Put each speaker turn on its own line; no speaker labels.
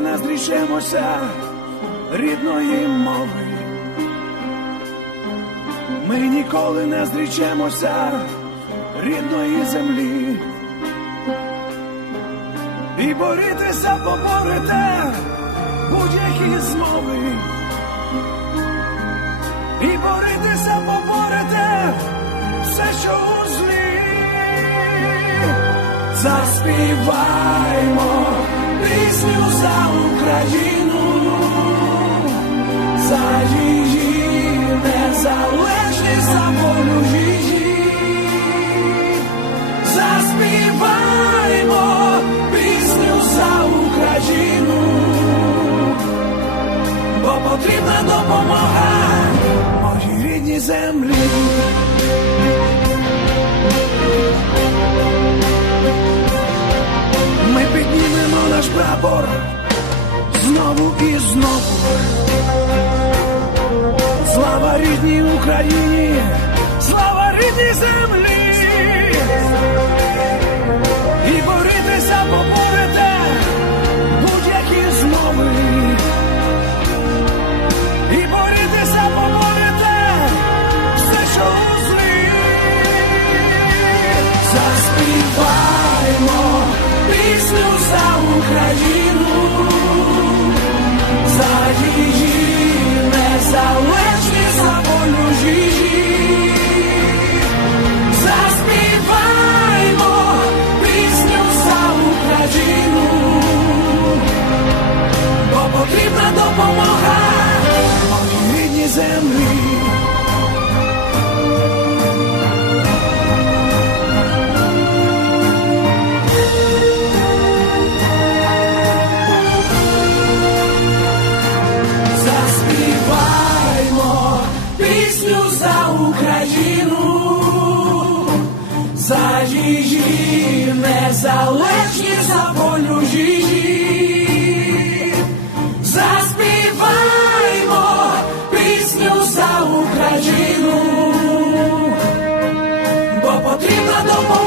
не зрішемося рідної мови. Ми ніколи не зрічемося рідної землі. І борітися поборете будь-які змови. І борітися поборете все, що у злі. Заспіваймо пісню за Україну, за її незалежність, за волю її. Заспіваймо пісню за Україну, бо потрібна допомога моїй рідній землі. Україні, слава рідній землі. І борітися поборете будь-які змови. І борітися поборете все, що у злі. Заспіваймо пісню за Україну, моїй рідній землі. Заспіваймо пісню за Україну, за її незалежність, за волю її. Nada mais.